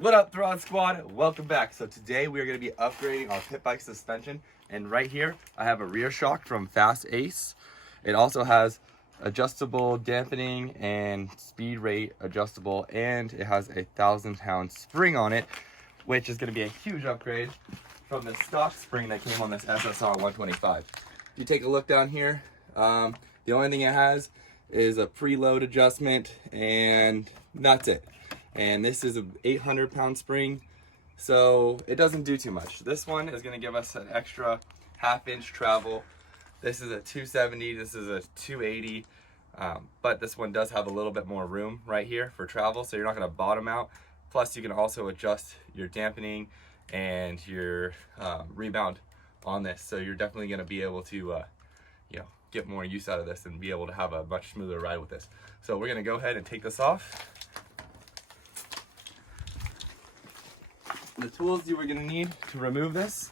What up, Throttle Squad? Welcome back. So today we are going to be upgrading our pit bike suspension. And right here, I have a rear shock from Fast Ace. It also has adjustable dampening and speed rate adjustable, and it has a 1,000-pound spring on it, which is going to be a huge upgrade from the stock spring that came on this SSR 125. If you take a look down here, the only thing it has is a preload adjustment, and that's it. And this is an 800-pound spring, so it doesn't do too much. This one is going to give us an extra half-inch travel. This is a 270, this is a 280, but this one does have a little bit more room right here for travel, so you're not going to bottom out. Plus, you can also adjust your dampening and your rebound on this, so you're definitely going to be able to get more use out of this and be able to have a much smoother ride with this. So we're going to go ahead and take this off. The tools you are going to need to remove this,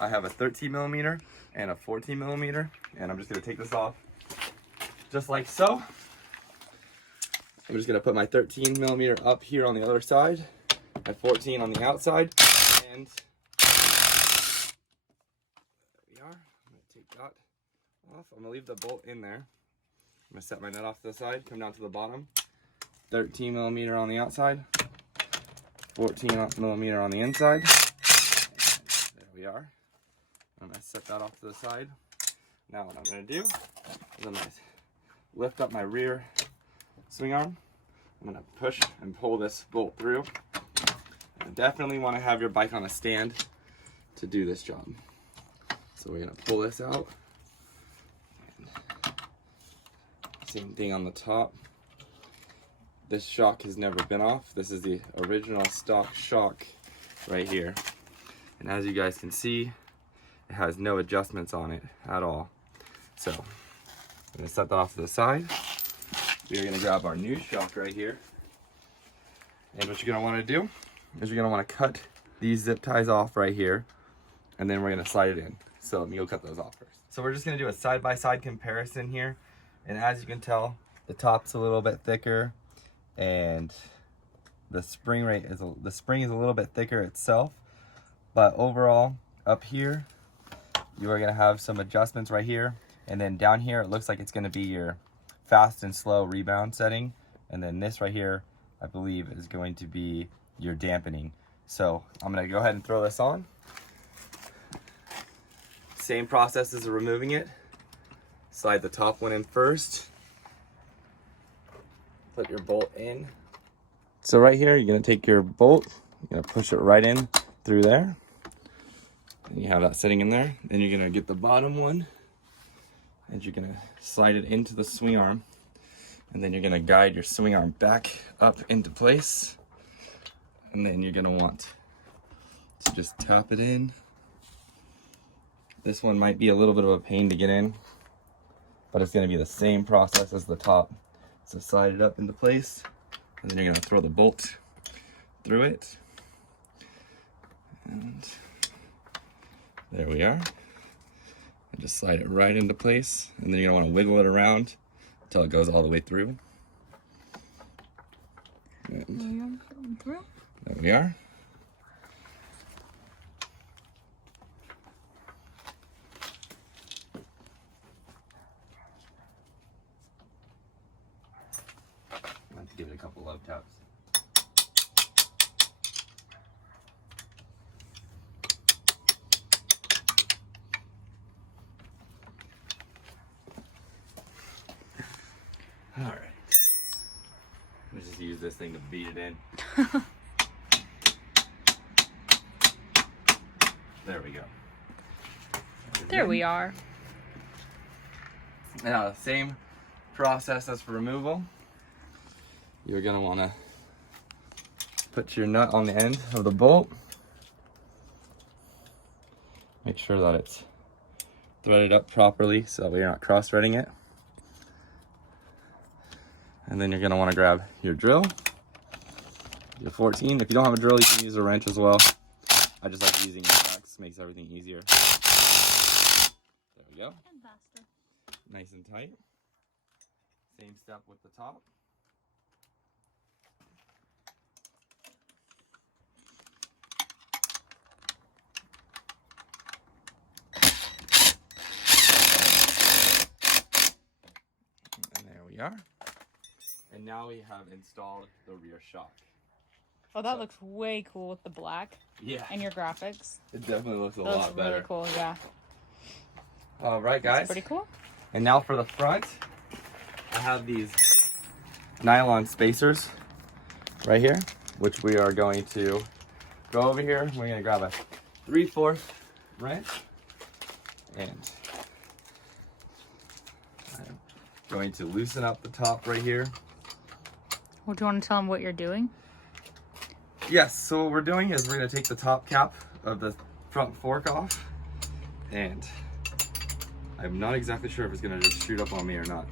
I have a 13 millimeter and a 14 millimeter, and I'm just going to take this off just like so. I'm just going to put my 13 millimeter up here on the other side, my 14 on the outside, and there we are. I'm going to take that off. I'm going to leave the bolt in there. I'm going to set my nut off to the side, come down to the bottom, 13 millimeter on the outside, 14 millimeter on the inside. There we are. I'm going to set that off to the side. Now what I'm going to do is I'm going to lift up my rear swing arm. I'm going to push and pull this bolt through. You definitely want to have your bike on a stand to do this job. So we're going to pull this out. And same thing on the top. This shock has never been off. This is the original stock shock right here. And as you guys can see, it has no adjustments on it at all. So I'm gonna set that off to the side. We're gonna grab our new shock right here. And what you're gonna wanna do is you're gonna wanna cut these zip ties off right here, and then we're gonna slide it in. So let me go cut those off first. So we're just gonna do a side-by-side comparison here. And as you can tell, the top's a little bit thicker, and the spring is a little bit thicker itself, but overall up here you are going to have some adjustments right here, and then down here it looks like it's going to be your fast and slow rebound setting, and then this right here I believe is going to be your dampening. So I'm going to go ahead and throw this on. Same process as removing it. Slide the top one in first. Put your bolt in. So right here, you're gonna take your bolt, you're gonna push it right in through there. And you have that sitting in there. Then you're gonna get the bottom one, and you're gonna slide it into the swing arm. And then you're gonna guide your swing arm back up into place. And then you're gonna want to just tap it in. This one might be a little bit of a pain to get in, but it's gonna be the same process as the top. So slide it up into place, and then you're gonna throw the bolt through it. And there we are. And just slide it right into place, and then you're gonna wanna wiggle it around until it goes all the way through. And there we are. Give it a couple love taps. All right. Let's just use this thing to beat it in. There we go. There we are. Now, same process as for removal. You're gonna wanna put your nut on the end of the bolt. Make sure that it's threaded up properly so that way you're not cross-threading it. And then you're gonna wanna grab your drill, your 14. If you don't have a drill, you can use a wrench as well. I just like using the axe, makes everything easier. There we go. And faster. Nice and tight. Same step with the top. we are. And now we have installed the rear shock. Oh, that looks way cool with the black. Yeah. And your graphics. It definitely looks a That lot better. Really cool, yeah. All right, guys. That's pretty cool. And now for the front, I have these nylon spacers right here, which we are going to go over here. We're going to grab a 3/4 wrench, and I'm going to loosen up the top right here. Well, do you want to tell them what you're doing? Yes, so what we're doing is we're going to take the top cap of the front fork off, and I'm not exactly sure if it's going to just shoot up on me or not,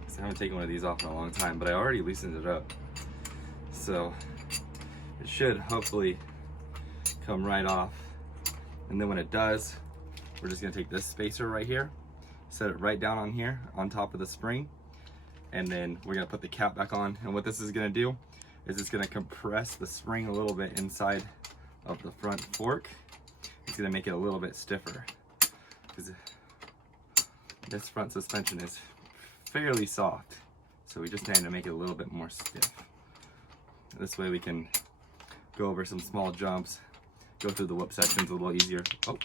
because I haven't taken one of these off in a long time, but I already loosened it up. So it should hopefully come right off. And then when it does, we're just going to take this spacer right here, set it right down on here on top of the spring, and then we're going to put the cap back on. And what this is going to do is it's going to compress the spring a little bit inside of the front fork. It's going to make it a little bit stiffer, because this front suspension is fairly soft, so we just need to make it a little bit more stiff. This way we can go over some small jumps, go through the whoop sections a little easier. Oh,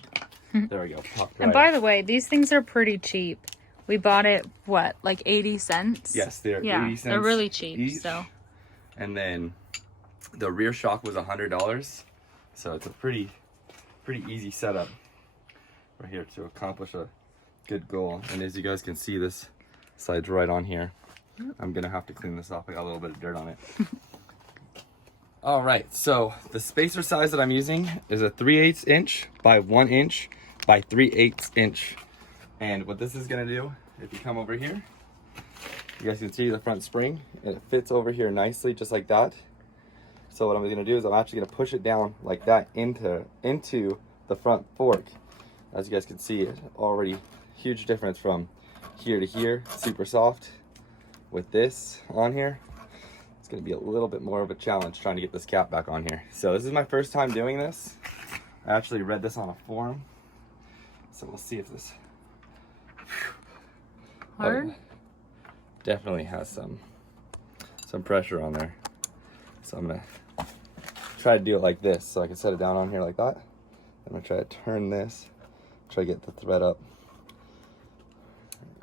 there we go. Popped right And by off. the way, these things are pretty cheap. We bought it, what, like 80 cents? Yes, they're 80 cents. They're really cheap, each. so. And then the rear shock was $100, so it's a pretty easy setup right here to accomplish a good goal. And as you guys can see, this slides right on here. I'm gonna have to clean this off. I got a little bit of dirt on it. All right, so the spacer size that I'm using is a 3/8 inch by 1 inch by 3/8 inch. And what this is gonna do, if you come over here, you guys can see the front spring, and it fits over here nicely, just like that. So what I'm gonna do is I'm actually gonna push it down like that into the front fork. As you guys can see, it already huge difference from here to here, super soft. With this on here, it's gonna be a little bit more of a challenge trying to get this cap back on here. So this is my first time doing this. I actually read this on a forum, so we'll see if this Hard? Definitely has some pressure on there. So I'm gonna try to do it like this, so I can set it down on here like that. I'm gonna try to turn this, try to get the thread up.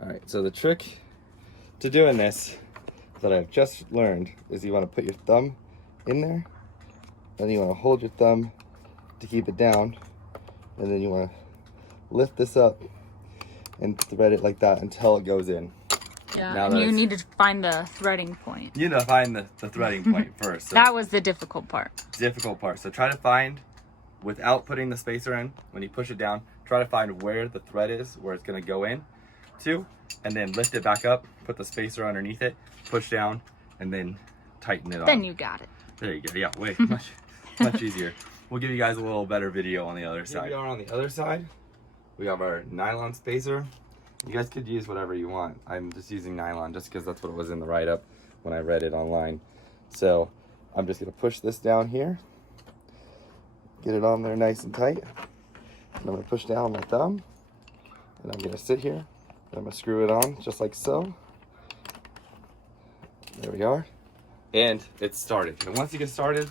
All right, so the trick to doing this that I've just learned is you want to put your thumb in there, and you want to hold your thumb to keep it down, and then you want to lift this up and thread it like that until it goes in. Yeah, Now and you that's- need to find the threading point. You need to find the threading point first. So That was the difficult part. difficult part. So try to find, without putting the spacer in, when you push it down, try to find where the thread is, where it's going to go in to, and then lift it back up, put the spacer underneath it, push down, and then tighten it on. Then you got it. There you go. Yeah, way much easier. We'll give you guys a little better video on the other side. Here we are on the other side. We have our nylon spacer. You guys could use whatever you want. I'm just using nylon just because that's what was in the write-up when I read it online. So I'm just gonna push this down here, get it on there nice and tight. And I'm gonna push down my thumb, and I'm gonna sit here. And I'm gonna screw it on just like so. There we are. And it's started. And once you get started,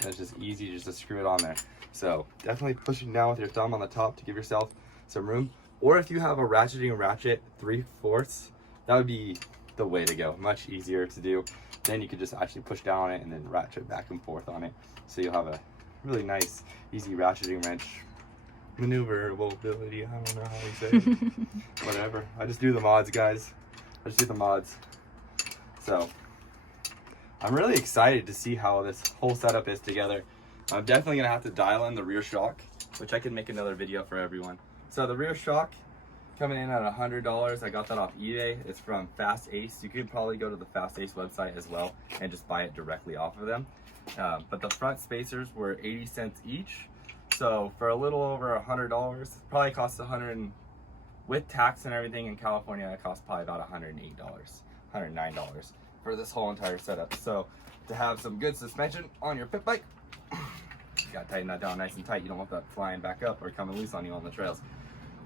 it's just easy just to screw it on there. So definitely pushing down with your thumb on the top to give yourself some room. Or if you have a ratcheting ratchet 3/4, that would be the way to go. Much easier to do. Then you could just actually push down on it and then ratchet back and forth on it. So you'll have a really nice, easy ratcheting wrench maneuverability. I don't know how you say it. Whatever. I just do the mods, guys. I just do the mods. So I'm really excited to see how this whole setup is together. I'm definitely gonna have to dial in the rear shock, which I can make another video for everyone. So the rear shock coming in at $100. I got that off eBay. It's from Fast Ace. You could probably go to the Fast Ace website as well and just buy it directly off of them. But the front spacers were 80 cents each. So for a little over $100, probably costs with tax and everything in California, it costs probably about $108, $109 for this whole entire setup. So to have some good suspension on your pit bike, you gotta tighten that down nice and tight. You don't want that flying back up or coming loose on you on the trails.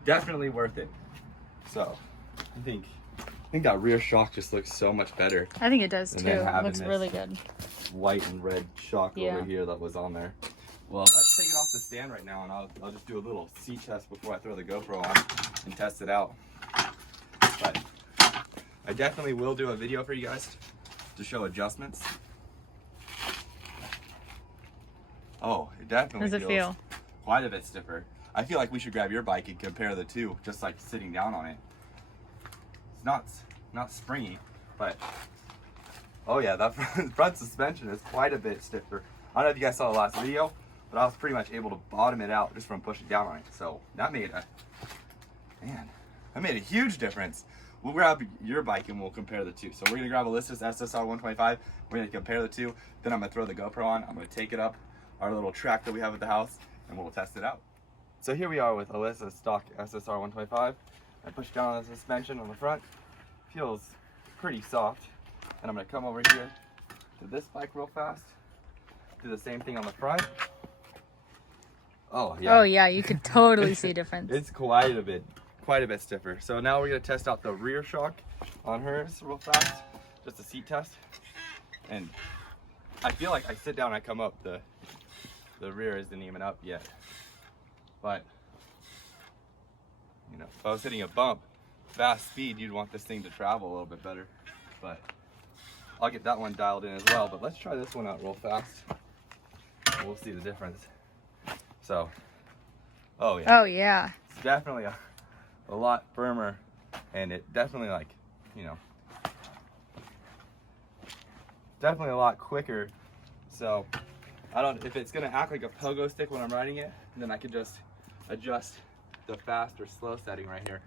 Definitely worth it. So I think think that rear shock just looks so much better. I think it does And too. then It having looks this really good. White and red shock Yeah. over here that was on there. Well, let's take it off the stand right now, and I'll just do a little seat test before I throw the GoPro on and test it out. But I definitely will do a video for you guys to show adjustments. Oh, it definitely How does it feels feel? quite a bit stiffer. I feel like we should grab your bike and compare the two, just like sitting down on it. It's not springy, but oh yeah, that front suspension is quite a bit stiffer. I don't know if you guys saw the last video, but I was pretty much able to bottom it out just from pushing down on it. So that made a huge difference. We'll grab your bike and we'll compare the two. So we're gonna grab Alyssa's SSR 125. We're gonna compare the two. Then I'm gonna throw the GoPro on. I'm gonna take it up our little track that we have at the house and we'll test it out. So here we are with Alyssa's stock SSR 125. I push down on the suspension on the front. Feels pretty soft. And I'm gonna come over here to this bike real fast. Do the same thing on the front. Oh yeah. Oh yeah, you could totally see a difference. It's quite a bit stiffer. So now we're gonna test out the rear shock on hers real fast. Just a seat test. And I feel like I sit down and I come up, the rear isn't even up yet. But you know, if I was hitting a bump, fast speed, you'd want this thing to travel a little bit better. But I'll get that one dialed in as well. But let's try this one out real fast. We'll see the difference. So, oh yeah. Oh yeah. It's definitely a lot firmer, and it definitely, like, you know, definitely a lot quicker. So I don't, if it's gonna act like a pogo stick when I'm riding it, then I can just adjust the fast or slow setting right here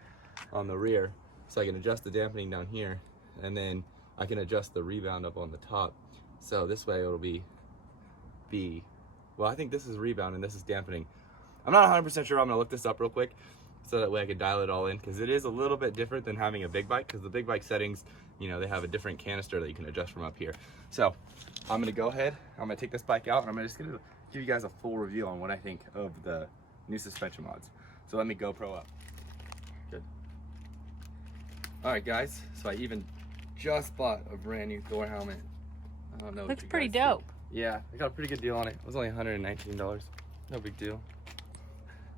on the rear. So I can adjust the dampening down here, and then I can adjust the rebound up on the top. So this way it'll be well, I think this is rebound and this is dampening. I'm not 100% sure. I'm gonna look this up real quick so that way I can dial it all in, because it is a little bit different than having a big bike, because the big bike settings, you know, they have a different canister that you can adjust from up here. So I'm gonna go ahead, I'm gonna take this bike out, and I'm just gonna give you guys a full review on what I think of the new suspension mods. So let me GoPro up. Good. All right guys, so I even just bought a brand new Thor helmet. I don't know. Looks pretty dope. Yeah, I got a pretty good deal on it. It was only $119. No big deal.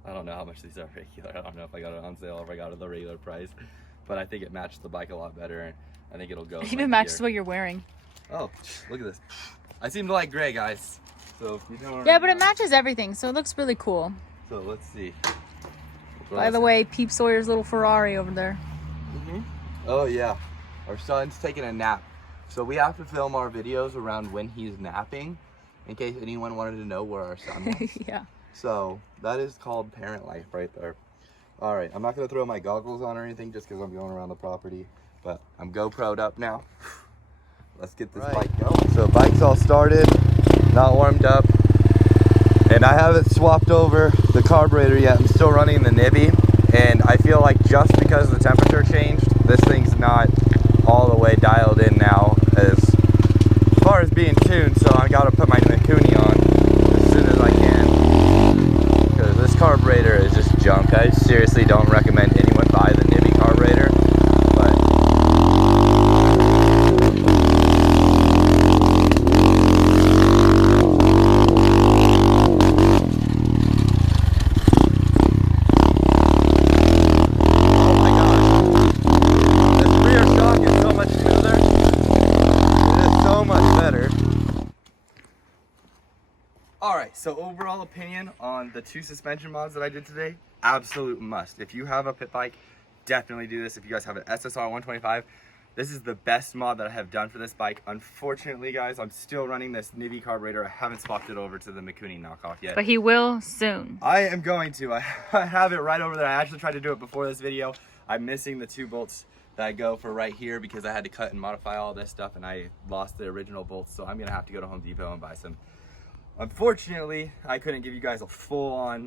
I don't know how much these are regular. I don't know if I got it on sale or if I got it at the regular price. But I think it matched the bike a lot better. And I think it'll go. It even matches what you're wearing. Oh, look at this. I seem to like gray, guys. So if you know. Yeah, but it matches everything, so it looks really cool. So let's see. By the way, Peep Sawyer's little Ferrari over there. Oh yeah, our son's taking a nap. So we have to film our videos around when he's napping, in case anyone wanted to know where our son was. Yeah. So that is called parent life right there. All right, I'm not gonna throw my goggles on or anything just because I'm going around the property, but I'm GoPro'd up now. Let's get this bike going. So bike's all started, not warmed up, and I haven't swapped over the carburetor yet. I'm still running the Nibby, and I feel like just because the temperature changed, this thing's not all the way dialed in now as far as being tuned. So I gotta put my Mikuni on as soon as I can, because this carburetor is just junk. I seriously don't recommend anyone buy the Nibby carburetor, but so overall opinion on the two suspension mods that I did today, absolute must. If you have a pit bike, definitely do this. If you guys have an SSR 125, this is the best mod that I have done for this bike. Unfortunately, guys, I'm still running this Nibby carburetor. I haven't swapped it over to the Mikuni knockoff yet. But he will soon. I am going to. I have it right over there. I actually tried to do it before this video. I'm missing the 2 bolts that go for right here because I had to cut and modify all this stuff and I lost the original bolts. So I'm gonna have to go to Home Depot and buy some. Unfortunately, I couldn't give you guys a full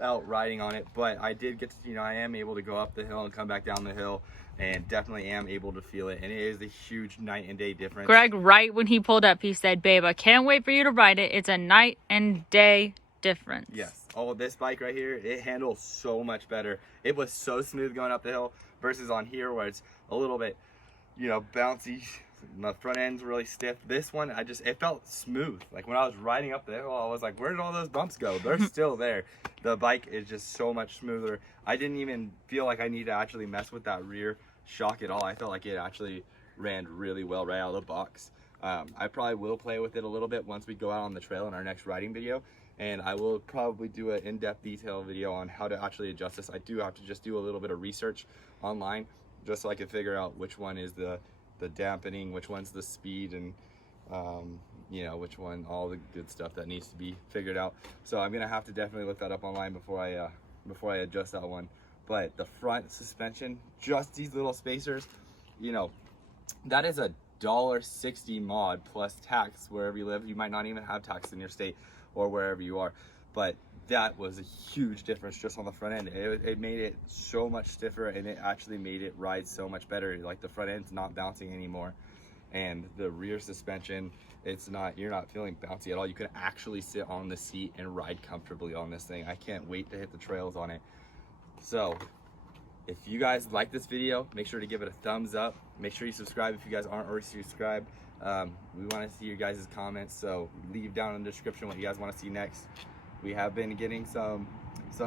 out riding on it, but I did get to, you know, I am able to go up the hill and come back down the hill, and definitely am able to feel it, and it is a huge night and day difference. Greg, right when he pulled up, he said, "Babe, I can't wait for you to ride it. It's a night and day difference. Yes. Oh, this bike right here, it handles so much better. It was so smooth going up the hill versus on here where it's a little bit, you know, bouncy. The front end's really stiff. This one, it felt smooth. Like when I was riding up the hill, I was like, where did all those bumps go? They're still there. The bike is just so much smoother. I didn't even feel like I need to actually mess with that rear shock at all. I felt like it actually ran really well right out of the box. I probably will play with it a little bit once we go out on the trail in our next riding video. And I will probably do an in-depth detail video on how to actually adjust this. I do have to just do a little bit of research online just so I can figure out which one is the dampening, which one's the speed, and you know, which one, all the good stuff that needs to be figured out. So I'm gonna have to definitely look that up online before I adjust that one. But the front suspension, just these little spacers, you know, that is a $1.60 mod plus tax wherever you live. You might not even have tax in your state or wherever you are, but that was a huge difference just on the front end. It made it so much stiffer, and it actually made it ride so much better. Like the front end's not bouncing anymore, and the rear suspension, you're not feeling bouncy at all. You can actually sit on the seat and ride comfortably on this thing. I can't wait to hit the trails on it. So if you guys like this video, make sure to give it a thumbs up. Make sure you subscribe if you guys aren't already subscribed. We want to see your guys' comments, so leave down in the description what you guys want to see next. We have been getting some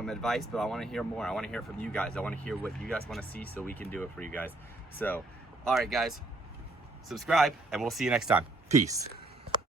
advice, but I want to hear more. I want to hear from you guys. I want to hear what you guys want to see so we can do it for you guys. So, all right, guys, subscribe, and we'll see you next time. Peace.